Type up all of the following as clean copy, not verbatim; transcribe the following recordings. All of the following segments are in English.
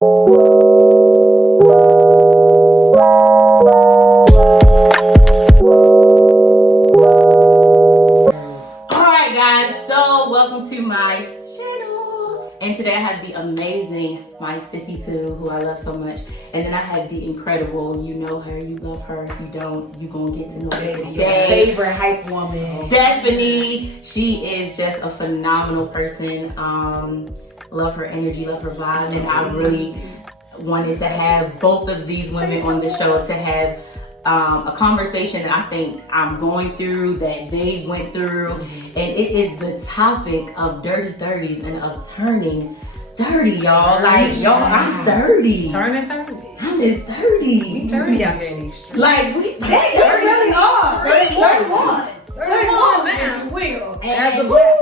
Alright guys, so welcome to my channel. And today I have the amazing, my sissy poo, who I love so much. And then I have the incredible, you know her, you love her. If you don't, you gonna get to know her today. Your favorite hype woman. Stephanie, she is just a phenomenal person. Love her energy, love her vibe, and I really wanted to have both of these women on the show to have a conversation that I think I'm going through, that they went through, and it is the topic of dirty 30s and of turning 30, y'all. Like, y'all, I'm 30. Turning 30. I'm just 30. 30 out here in these streets. Like, they really are. 31. 31 man, will. And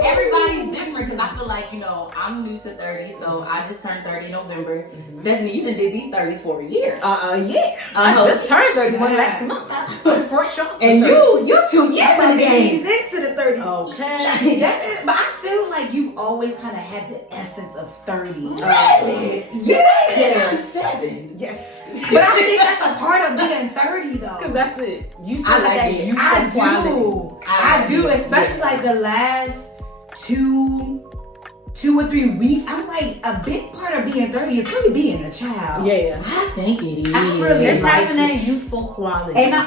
everybody's different because I feel like, you know, I'm new to 30, so I just turned 30 in November. Stephanie, you done did these 30s for a year. Yeah. I just turned 31 last month. Fresh off. And you 2 years in the game. Into the 30s. Okay. But I feel like you always kind of had the essence of 30. Really? Yeah. I'm 7. Yeah. But I think that's a part of being 30 though. Because that's it. You said I like that it. you I quality. do. I do, especially like the last 2 or 3 weeks. I'm like, a big part of being 30 is really being a child. Yeah. I think it is. I really It's like having it. that youthful quality. And I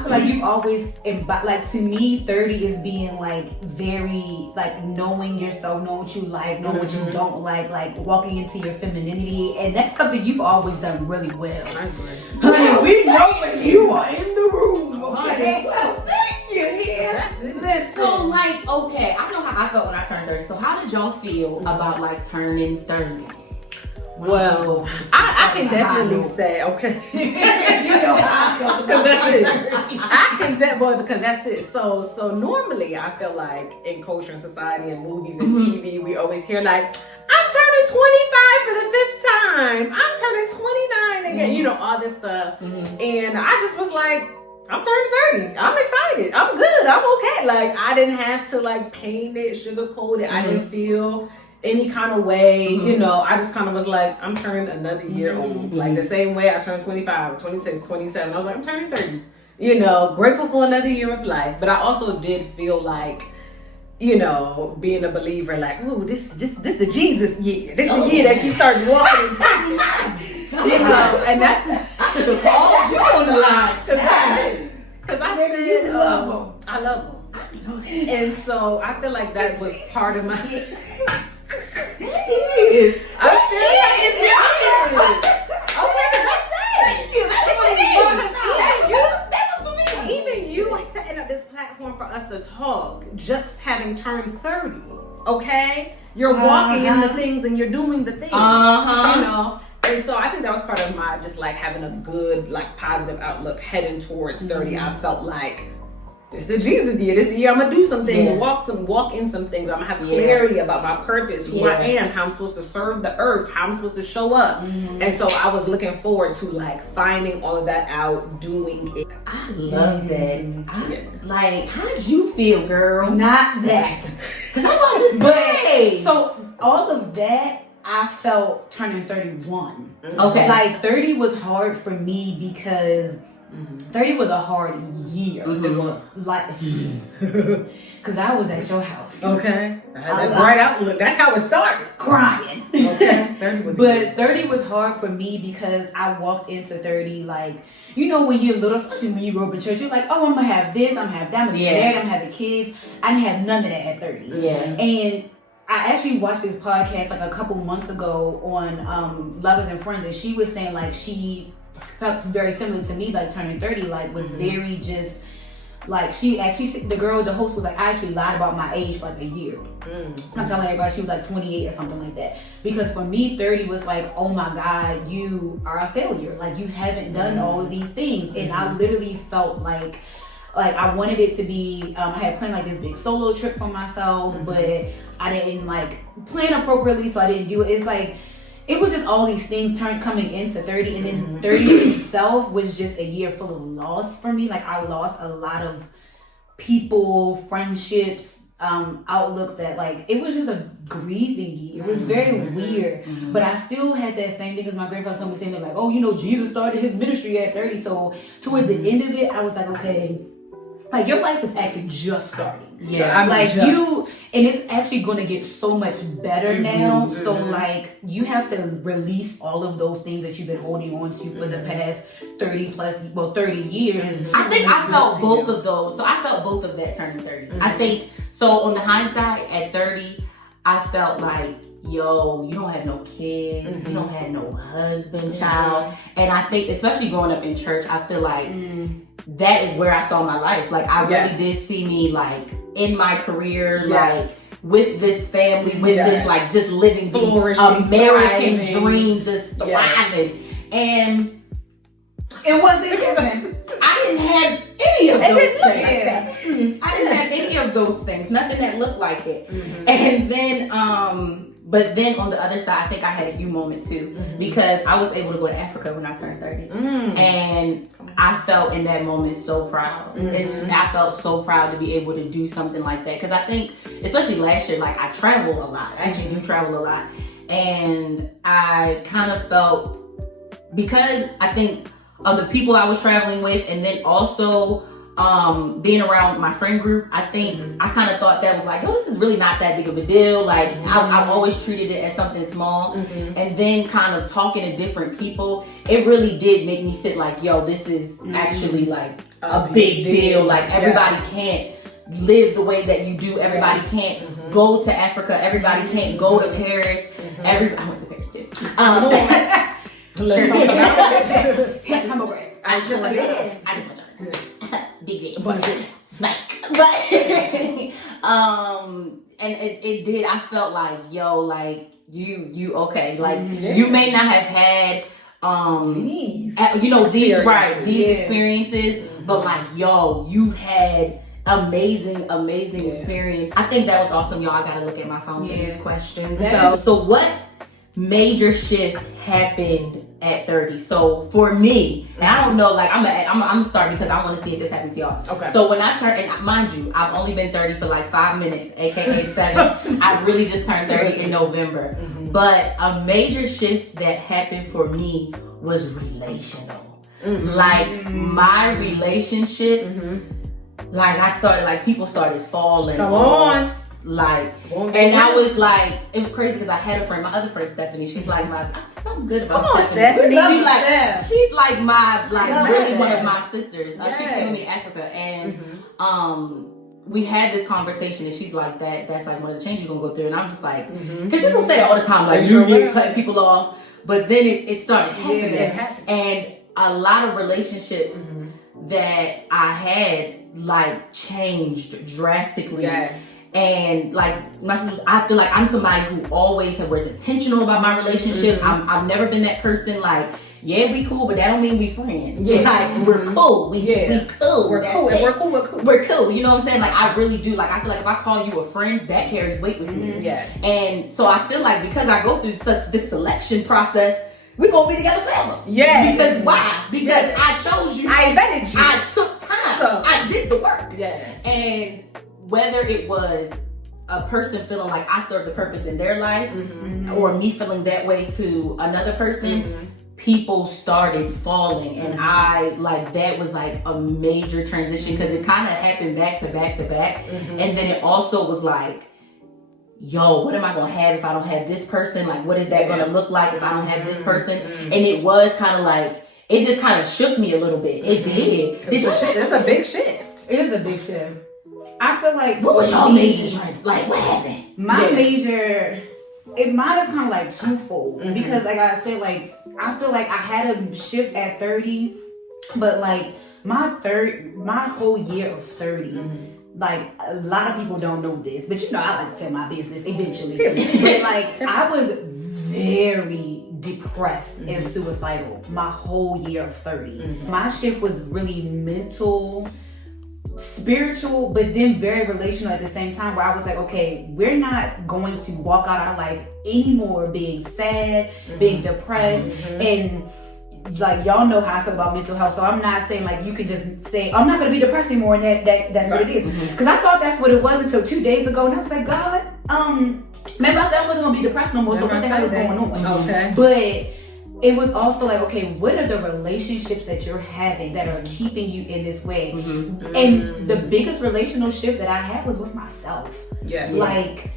feel like you've always, like, to me, 30 is being like very, like, knowing yourself, knowing what you like, knowing what you don't like walking into your femininity. And that's something you've always done really well. I agree. Honey, we know when you are in the room, okay? Well, thank you, here. That's it. Listen, so like, okay, I know how I felt when I turned 30. So how did y'all feel about like turning 30? Well, I can definitely say, okay. You know how I felt Because about that's it. it. I can because that's it. So normally I feel like in culture and society and movies and TV, we always hear like, I'm turning 25 for the 5th time. I'm turning 29 again. You know, all this stuff. And I just was like, I'm turning 30. I'm excited. I'm good. I'm okay. Like, I didn't have to like paint it, sugarcoat it. I didn't feel any kind of way, you know. I just kind of was like, I'm turning another year old. Like the same way I turned 25, 26, 27. I was like, I'm turning 30. You know, grateful for another year of life. But I also did feel like, you know, being a believer, like, ooh, this the Jesus year. This the year that you start walking. You know, and that's I should have called you on the line. because I said, I love them. And so I feel like that was part of my. I feel like it's even you setting up this platform for us to talk, just having turned 30. Okay, you're walking in the things and you're doing the things. You know. And so I think that was part of my just like having a good, like positive outlook heading towards 30. I felt like it's the Jesus year. This is the year I'm gonna do some things, walk in some things. I'm gonna have clarity about my purpose, who I am, how I'm supposed to serve the earth, how I'm supposed to show up. And so I was looking forward to like finding all of that out, doing it. I love that. Like, how did you feel, girl? Not that. Because I'm about to say. So all of that, I felt turning 31. Okay. Like 30 was hard for me because 30 was a hard year. Like, because I was at your house. Okay. I had that bright outlook. That's how it started. Crying. Okay. 30 was But 30 was hard for me because I walked into 30 like, you know, when you're little, especially when you grow up in church, you're like, oh, I'm gonna have this, I'm gonna have that, I'm gonna get married, I'm gonna have the kids. I didn't have none of that at 30. Yeah. And I actually watched this podcast like a couple months ago on Lovers and Friends, and she was saying like she felt very similar to me, like turning 30, like was very just like the host was like, I actually lied about my age for like a year. I'm telling everybody she was like 28 or something like that, because for me 30 was like, oh my God, you are a failure, like you haven't done all of these things. And I literally felt like I wanted it to be, I had planned like this big solo trip for myself, but I didn't like plan appropriately, so I didn't do it. It's like, it was just all these things coming into 30, and then 30 itself was just a year full of loss for me. Like I lost a lot of people, friendships, outlooks that like it was just a grieving year. It was very weird, but I still had that same thing as my grandfather told me, saying like, oh, you know, Jesus started his ministry at 30. So towards the end of it, I was like, okay, like your life is actually just starting. Yeah, like you, and it's actually going to get so much better now. So like you have to release all of those things that you've been holding on to for the past 30 years. I think I felt both of those. So I felt both of that turning 30. I think so. On the hindsight, at 30, I felt like, yo, you don't have no kids, you don't have no husband, child. And I think, especially growing up in church, I feel like that is where I saw my life. Like I really did see me like in my career, like with this family, with this like just living the American dream, just thriving. And it wasn't I didn't have any of those things. I didn't have any of those things. Nothing that looked like it. And then, but then on the other side, I think I had a you moment too, because I was able to go to Africa when I turned 30. And I felt in that moment so proud. I felt so proud to be able to do something like that. Because I think, especially last year, like I travel a lot. I actually do travel a lot. And I kind of felt, because I think of the people I was traveling with, and then also being around my friend group, I think I kind of thought that was like, oh, this is really not that big of a deal. Like I've always treated it as something small. And then kind of talking to different people, it really did make me sit like, yo, this is actually like a big deal. Like everybody can't live the way that you do. Everybody can't go to Africa. Everybody can't go to Paris. I went to Paris too. Let's talk about it. I just want to big but smack. But and it did. I felt like, yo, like you okay? Like you may not have had these experiences, but like, yo, you've had amazing experience. I think that was awesome, y'all. I gotta look at my phone for these questions. So what major shift happened at 30? So for me, and I don't know, like I'm gonna start because I want to see if this happened to y'all. Okay. So when I turned, and mind you, I've only been 30 for like 5 minutes, aka 7. I really just turned 30 in November. But a major shift that happened for me was relational. Like my relationships, like I started, like people started falling. Come on. Like, and I was like, it was crazy because I had a friend, my other friend Stephanie. She's like I'm so good about Stephanie. She's like my really one of my sisters. She came with me to Africa, and we had this conversation, and she's like, that's like one of the changes you're gonna go through. And I'm just like, because people say it all the time, like you cut people off, but then it started happening, and a lot of relationships that I had like changed drastically. And like my sister, I feel like I'm somebody who always was intentional about my relationships. I've never been that person like, yeah, we cool, but that don't mean we friends. Like we're cool. We cool. We're cool. We're cool. We're cool. You know what I'm saying? Like I really do. Like I feel like if I call you a friend, that carries weight with me. And so I feel like because I go through this selection process, we're gonna be together forever. Because why? Because I chose you. I vetted you. I took time. I did the work. And whether it was a person feeling like I served the purpose in their life, or me feeling that way to another person, people started falling. And I like, that was like a major transition because it kind of happened back to back to back. And then it also was like, yo, what am I gonna have if I don't have this person? Like, what is that gonna look like if I don't have this person? And it was kind of like, it just kind of shook me a little bit. It did. It's a big shift. It is a big shift. I feel like, what was your major trends? Like, what happened? My major, mine is kind of like twofold because, like I said, like I feel like I had a shift at 30, but like my whole year of 30, like a lot of people don't know this, but you know I like to tell my business eventually. But like I was very depressed and suicidal my whole year of 30. My shift was really mental, spiritual, but then very relational at the same time, where I was like, okay, we're not going to walk out our life anymore being sad, being depressed, and like y'all know how I feel about mental health, so I'm not saying like you can just say I'm not gonna be depressed anymore, and that's what it is. Because I thought that's what it was until 2 days ago, and I was like, God, maybe I said I wasn't gonna be depressed no more. So what the hell is going on? Okay. But it was also like, okay, what are the relationships that you're having that are keeping you in this way? And the biggest relational shift that I had was with myself. Like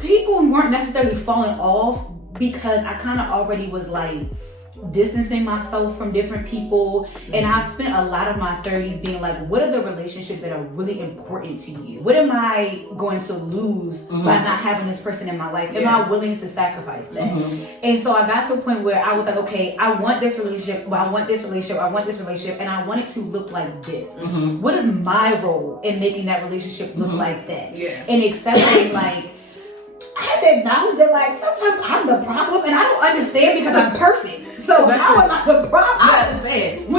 people weren't necessarily falling off because I kind of already was like distancing myself from different people, and I've spent a lot of my 30s being like, what are the relationships that are really important to you? What am I going to lose by not having this person in my life? Am I willing to sacrifice that? And so I got to a point where I was like, okay, I want this relationship, but I want this relationship, and I want it to look like this. What is my role in making that relationship look like that? And accepting like I had to acknowledge that, like, sometimes I'm the problem and I don't understand because I'm perfect. So how am I the problem? I understand.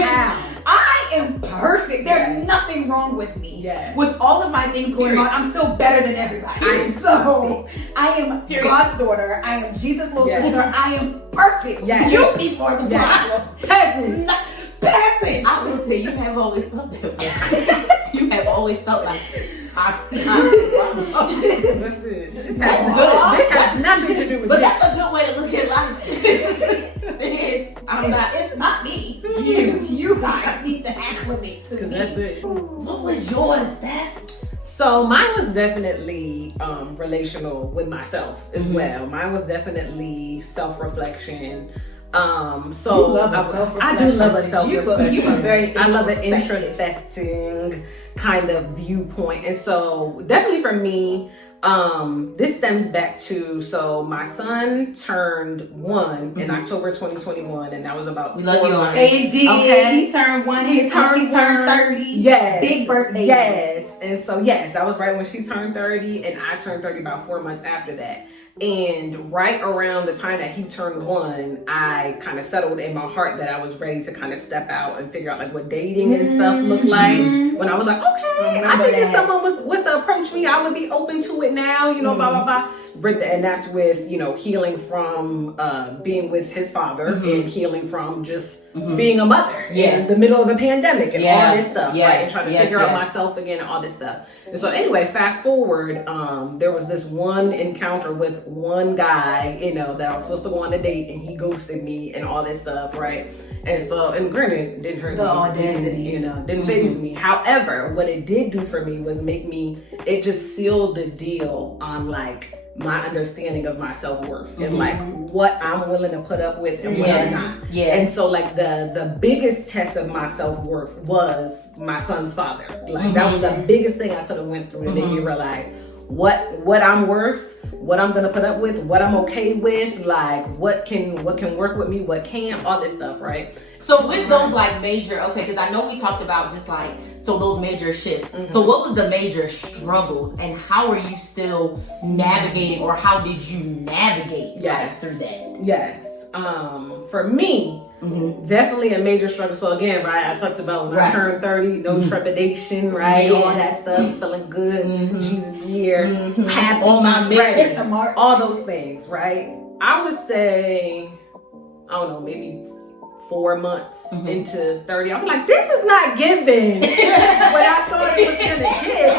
I am perfect. There's nothing wrong with me. With all of my things going on, I'm still better than everybody. I am God's daughter. I am Jesus' little sister. I am perfect. You before the problem. Passage. I was gonna say, you have always felt that way. You have always felt like Listen, this has nothing to do with But that's a good way to look at life. It is. It's not me. You guys need to acclimate to me. That's it. What was yours, Steph? So mine was definitely relational with myself as well. Mine was definitely self-reflection. So you love a self-reflection. I do love a self-reflection. You are very I love an introspecting kind of viewpoint. And so definitely for me, this stems back to, so my son turned 1 in October 2021, and that was about 4 months. Indeed. Okay. He turned 1. He turned 30. Yes. Big birthday. Yes. And so, yes, that was right when she turned 30, and I turned 30 about 4 months after that. And right around the time that he turned 1, I kind of settled in my heart that I was ready to kind of step out and figure out like what dating and stuff looked like. When I was like, okay, I think if someone was to approach me, I would be open to it now, you know, blah, blah, blah. And that's with, you know, healing from being with his father and healing from just being a mother in the middle of a pandemic and all this stuff, right? And trying to figure out myself again and all this stuff. And so anyway, fast forward, there was this one encounter with one guy, you know, that I was supposed to go on a date, and he ghosted me and all this stuff, right? And so, and granted, didn't hurt the me, audacity, you know, didn't faze me. However, what it did do for me was it just sealed the deal on like my understanding of my self-worth and like what I'm willing to put up with and what I'm not. And so like the biggest test of my self-worth was my son's father. Like that was the biggest thing I could have went through to make me realize what I'm worth, what I'm gonna put up with, what I'm okay with, like what can work with me, what can't, all this stuff, right? So with those like major, okay, because I know we talked about just like, so those major shifts. So what was the major struggles, and how are you still navigating, or how did you navigate through that? Yes. For me, definitely a major struggle. So again, right, I talked about when I turned 30, no trepidation, right? All that stuff, feeling good, Jesus year, happy, all my missions, all those things, right? I would say, I don't know, maybe 4 months into 30, I'm like, this is not giving what I thought it was gonna give.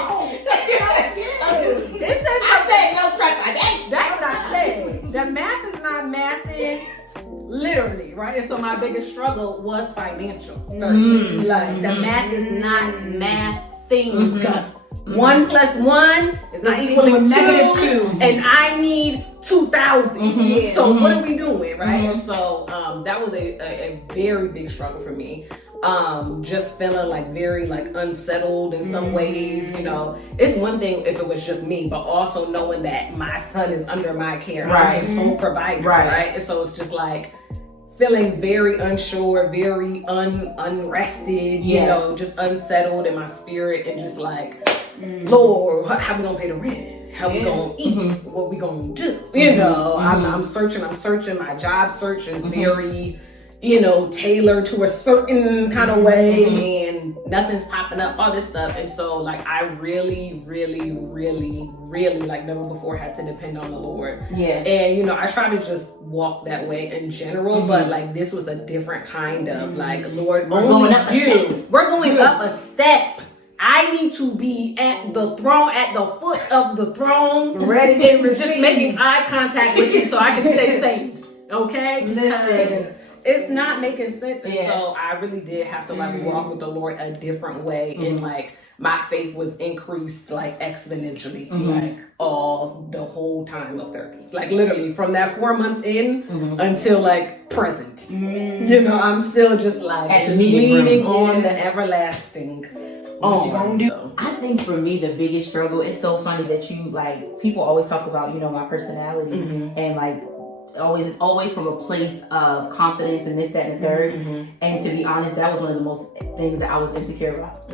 This is I said no trepidation. That's what I said. The math is not mathing. Literally, right? And so my biggest struggle was financial. Like the math is not mathing. 1 + 1 is not equaling -2, and I need 2,000. So what are we doing, right? And so that was a very big struggle for me. Just feeling like very like unsettled in some ways, you know. It's one thing if it was just me, but also knowing that my son is under my care, I'm his sole provider, right? And so it's just like feeling very unsure, very unrested, you know, just unsettled in my spirit, and just like, Lord, how we gonna pay the rent? How we gonna eat? What we gonna do? You know, I'm searching. My job search is very, you know, tailored to a certain kind of way, and and nothing's popping up, all this stuff. And so like I really, really, really, really like never before had to depend on the Lord. Yeah. And you know, I try to just walk that way in general, but like this was a different kind of like, Lord, We're only going up a you. We're going up a step. I need to be at the throne, at the foot of the throne, Ready to and just receive. making eye contact with you so I can stay safe. Okay? Listen. Because it's not making sense. And Yeah. so I really did have to like walk with the Lord a different way. And like my faith was increased like exponentially, like all the whole time of 30. Like literally from that 4 months in until like present. You know, I'm still just like At the meeting room. leaning on the everlasting. What you gonna do? I think for me, the biggest struggle, it's so funny that you, like, people always talk about, you know, my personality and like, it's always from a place of confidence and this, that, and the third. And to be honest, that was one of the most things that I was insecure about.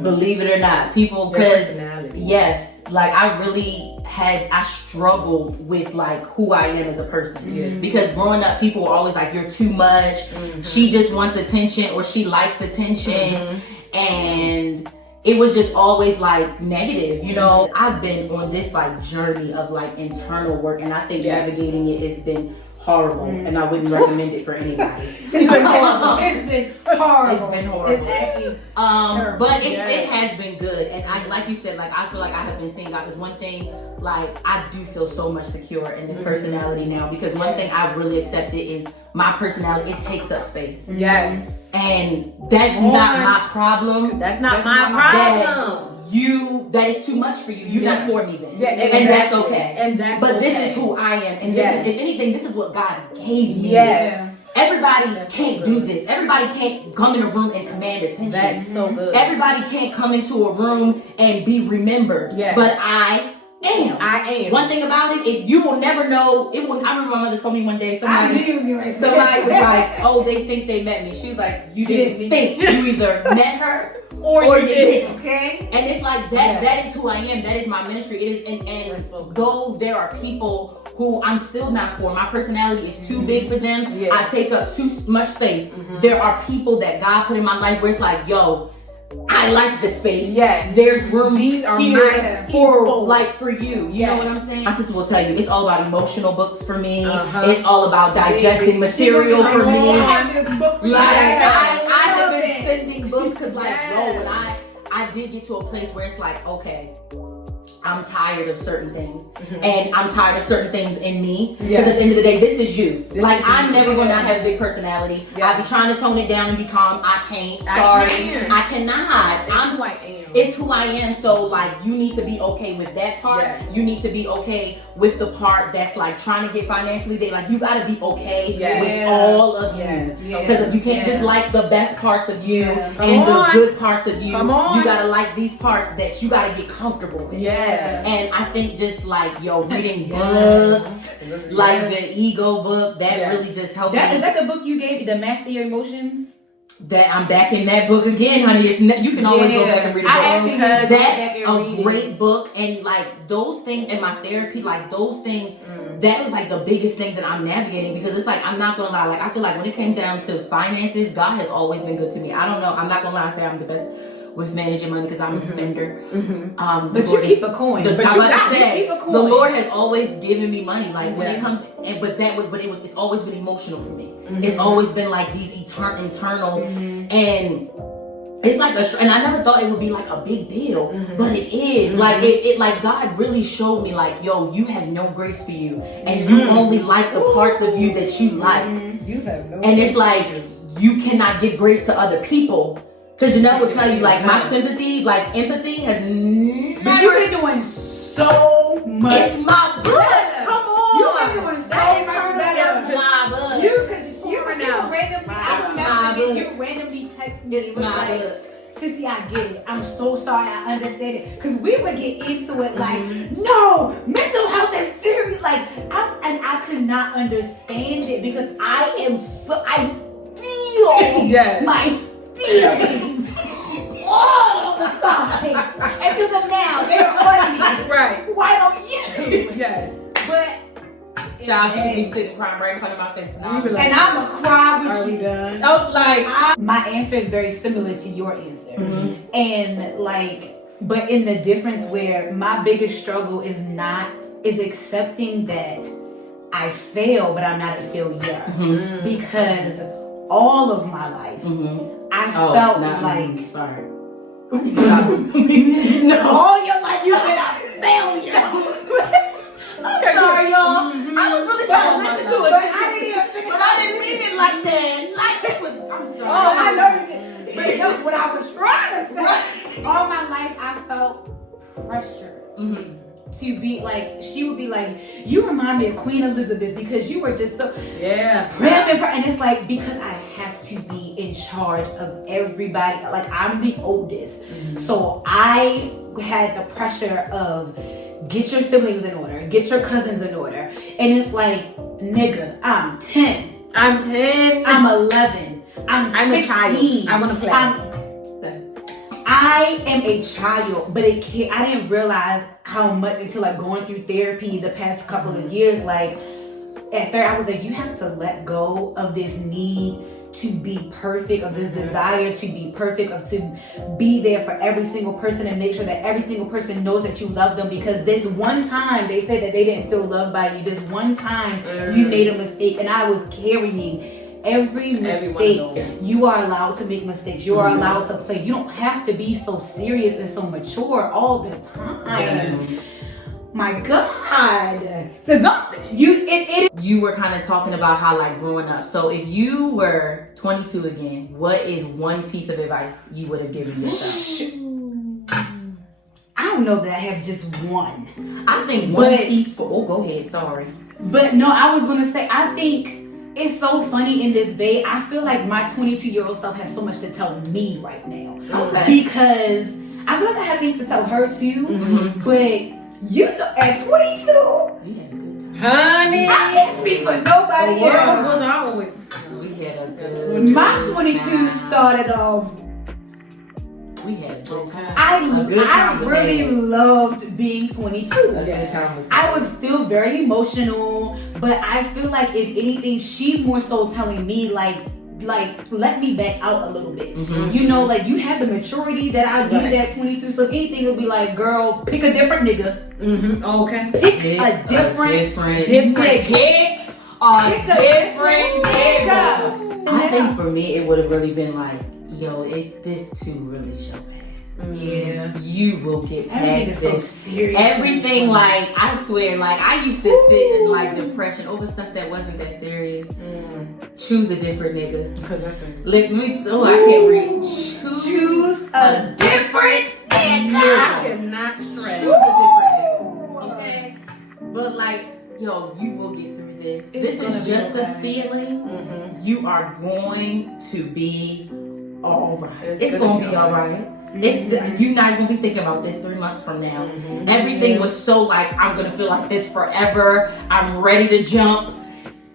Believe it or not, people, because yes, like I really I struggled with like who I am as a person. Because growing up, people were always like, you're too much. She just wants attention, or she likes attention. And it was just always like negative, you know. I've been on this like journey of like internal work, and I think navigating it has been horrible, and I wouldn't recommend it for anybody. It's been horrible. It's been horrible. It's been horrible. It's actually terrible. But it has been good, and I, like you said, like I feel like I have been seeing God. Because one thing, like I do feel so much secure in this personality now, because one thing I've really accepted is my personality. It takes up space. Yes. And that's not my problem. That's not my problem. That is too much for you. You're not for me then. Yeah, and that's okay. And that's But okay. this is who I am. And this is, if anything, this is what God gave me. Yes. Everybody That's can't so do good. this. Everybody can't come in a room and command attention. That's so good. Everybody can't come into a room and be remembered. Yes. But I am. I am. One thing about it, if you will never know, I remember my mother told me one day, somebody was like, oh, they think they met me. She was like, you didn't think. You either met her or you didn't. Okay. And it's like that is who I am. That is my ministry. It is, and so good. though there are people who I'm still not for, my personality is too big for them. Yeah. I take up too much space. There are people that God put in my life where it's like, yo, I like the space. Yes. There's room These are here my for people. like for you. You know what I'm saying? My sister will tell you, it's all about emotional books for me. It's all about digesting material for me. Like I have been sending books because like when I did get to a place where it's like, okay, I'm tired of certain things, and I'm tired of certain things in me. Because at the end of the day, this is you. I'm never gonna have a big personality. I be trying to tone it down and be calm. I can't. Sorry, I cannot. It's who I am. So like, you need to be okay with that part. You need to be okay with the part that's like trying to get financially. Like you gotta be okay with all of you. Because you can't just like the best parts of you and the good parts of you. You gotta like these parts that you gotta get comfortable with. And I think just like, reading books, like the ego book, that really just helped me. Is that the book you gave me, The Master Your Emotions? That I'm back in that book again, honey. You can always go back and read a book. That's a great book, and like those things in my therapy, like those things, that was like the biggest thing that I'm navigating, because it's like, I'm not gonna lie, like I feel like when it came down to finances, God has always been good to me. I don't know, I'm not gonna lie, I say I'm the best with managing money because I'm a spender. But you keep a coin. The Lord has always given me money. Like when it comes, it's always been emotional for me. It's always been like these internal, and it's like and I never thought it would be like a big deal, but it is. Like it like God really showed me like, you have no grace for you, and you only like the parts of you that you like. You have no. And it's like, you cannot give grace to other people. Because Janelle will tell you, like, my sympathy, like, empathy has never... But you've been doing so much. It's my book. Come on. You've been doing so much. It's my book. Because you randomly, I remember you randomly text me. It's my book. Sissy, I get it. I'm so sorry. I understand it. Because we would get into it like, no, mental health is serious. Like, I could not understand it because I feel my feelings all the time. And do them now. They're on me. Right. Why don't you? Yes. But Child, you could be sitting crying right in front of my face, and I'm And I'm a cry Are with we you. done? oh, like My answer is very similar to your answer. Mm-hmm. And like, but in the difference where my biggest struggle is accepting that I fail, but I'm not a failure. Mm-hmm. Because all of my life, I felt like sorry. no, all your life you said I failure. Sorry, y'all. I was really trying to listen to it, But I didn't even finish. but I didn't mean it like that. Like it was. I'm sorry. Oh, I know you did. But that's what I was trying to say. All my life, I felt pressure to be like. She would be like, "You remind me of Queen Elizabeth because you were just so prim and it's like because I have to be in charge of everybody. Like I'm the oldest, so I had the pressure of get your siblings in order, get your cousins in order, and it's like, nigga, I'm 10. I'm 10. I'm 11. I'm 16. a child. I want to play. I am a child, but I didn't realize how much until like going through therapy the past couple of years. Like at first, I was like, you have to let go of this need to be perfect, of this desire to be perfect, of to be there for every single person and make sure that every single person knows that you love them, because this one time they said that they didn't feel loved by you, this one time you made a mistake, and I was carrying every mistake. You are allowed to make mistakes. You are allowed to play. You don't have to be so serious and so mature all the time. My God. So don't You were kind of talking about how like growing up. So if you were 22 again, what is one piece of advice you would have given yourself? I don't know that I have just one. I think one piece for. Oh, go ahead. Sorry. But no, I was gonna say I think it's so funny in this day. I feel like my 22-year-old self has so much to tell me right now. Okay. Because I feel like I have things to tell her too. But you know, at 22, We had a good time. Honey, I can't speak for nobody the world else. was always. We had a good. My 22 started off. We had a good time. I really loved being 22. A good time was. I was still very emotional, but I feel like if anything, she's more so telling me like let me back out a little bit. You know, like you have the maturity that I needed at 22. So if anything, it'll be like, girl, pick a different nigga. Okay. Pick a different nigga. I think for me, it would have really been like, yo, this too really shall pass. Yeah. You will get Everything past is so this. serious. Everything, like, I swear, like, I used to sit in, like, depression over stuff that wasn't that serious. Choose a different nigga. Because that's Let me, I can't read. Choose a different nigga. I cannot stress. Choose a different nigga. Okay? But, like, yo, you will get through this. This is just a feeling. You are going to be all right. It's gonna be all right. You're not gonna be thinking about this 3 months from now. Everything was so like, I'm gonna feel like this forever. I'm ready to jump.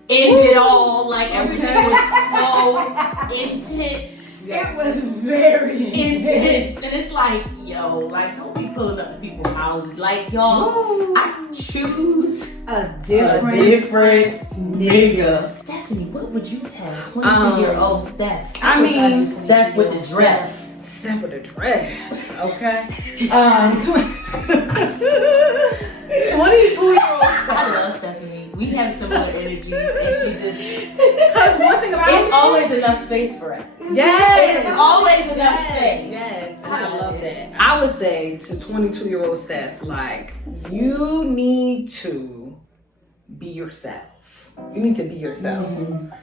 End it all. Like everything was so intense. It was very intense. And it's like, yo, like don't be pulling up to people's houses. Like, y'all, I choose a different nigga. Stephanie, what would you tell 22-year-old Steph? I mean, Steph with the dress. Steph with the dress. Okay. 22-year-old I love Stephanie. We have similar energies, and she just. Because one thing about it's always enough space for us. Yes, It's always enough space. Yes, and I love that. I would say to 22-year-old Steph, like, you need to be yourself. You need to be yourself,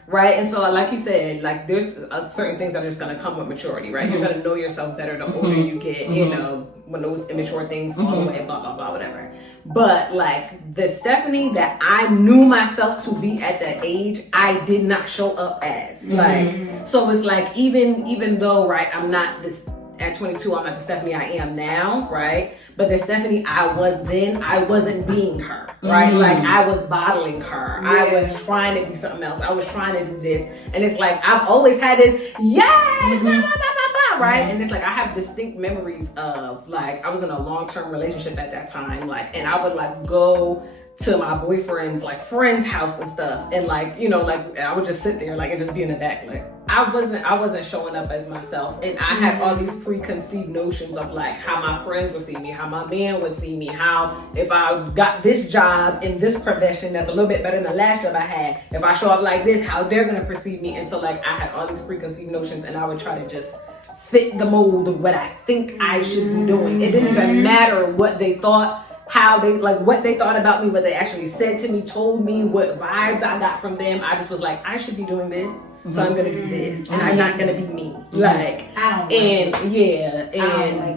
right? And so, like you said, like there's certain things that are just gonna come with maturity, right? You're gonna know yourself better the older you get. You know, when those immature things fall away, blah blah blah, whatever. But like the Stephanie that I knew myself to be at that age, I did not show up as. Like, so it's like even though, right, I'm not this at 22, I'm not the Stephanie I am now, right? But the Stephanie I was then, I wasn't being her, right? Like I was bottling her. Yeah. I was trying to be something else. I was trying to do this. And it's like, I've always had this, yes, blah, blah, blah, blah, blah, right? And it's like, I have distinct memories of like, I was in a long-term relationship at that time, like, and I would like go to my boyfriend's like friend's house and stuff, and like, you know, like I would just sit there like and just be in the back, like I wasn't showing up as myself, and I had all these preconceived notions of like how my friends would see me, how my man would see me, how if I got this job in this profession that's a little bit better than the last job I had, if I show up like this, how they're gonna perceive me. And so like I had all these preconceived notions, and I would try to just fit the mold of what I think I should be doing. It didn't even matter what they thought, how they, like what they thought about me, what they actually said to me, told me, what vibes I got from them. I just was like, I should be doing this, so I'm gonna do this, and I'm not gonna be me. Like,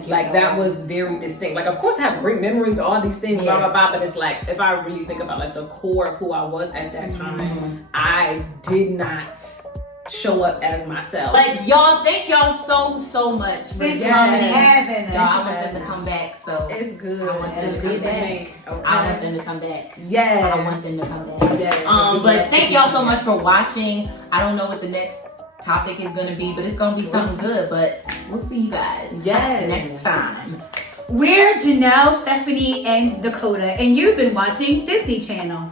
like that was very distinct. Like, of course I have great memories, all these things, blah blah blah, but it's like, if I really think about like the core of who I was at that time, I did not show up as myself. Like, y'all, thank y'all so much for coming. Y'all, I want them to come back. So it's good. I want them to come back. Okay. I want them to come back. Yes. I want them to come back. But thank y'all so much for watching. I don't know what the next topic is gonna be, but it's gonna be something good. But we'll see you guys next time. We're Janelle, Stephanie, and Dakota, and you've been watching Disney Channel.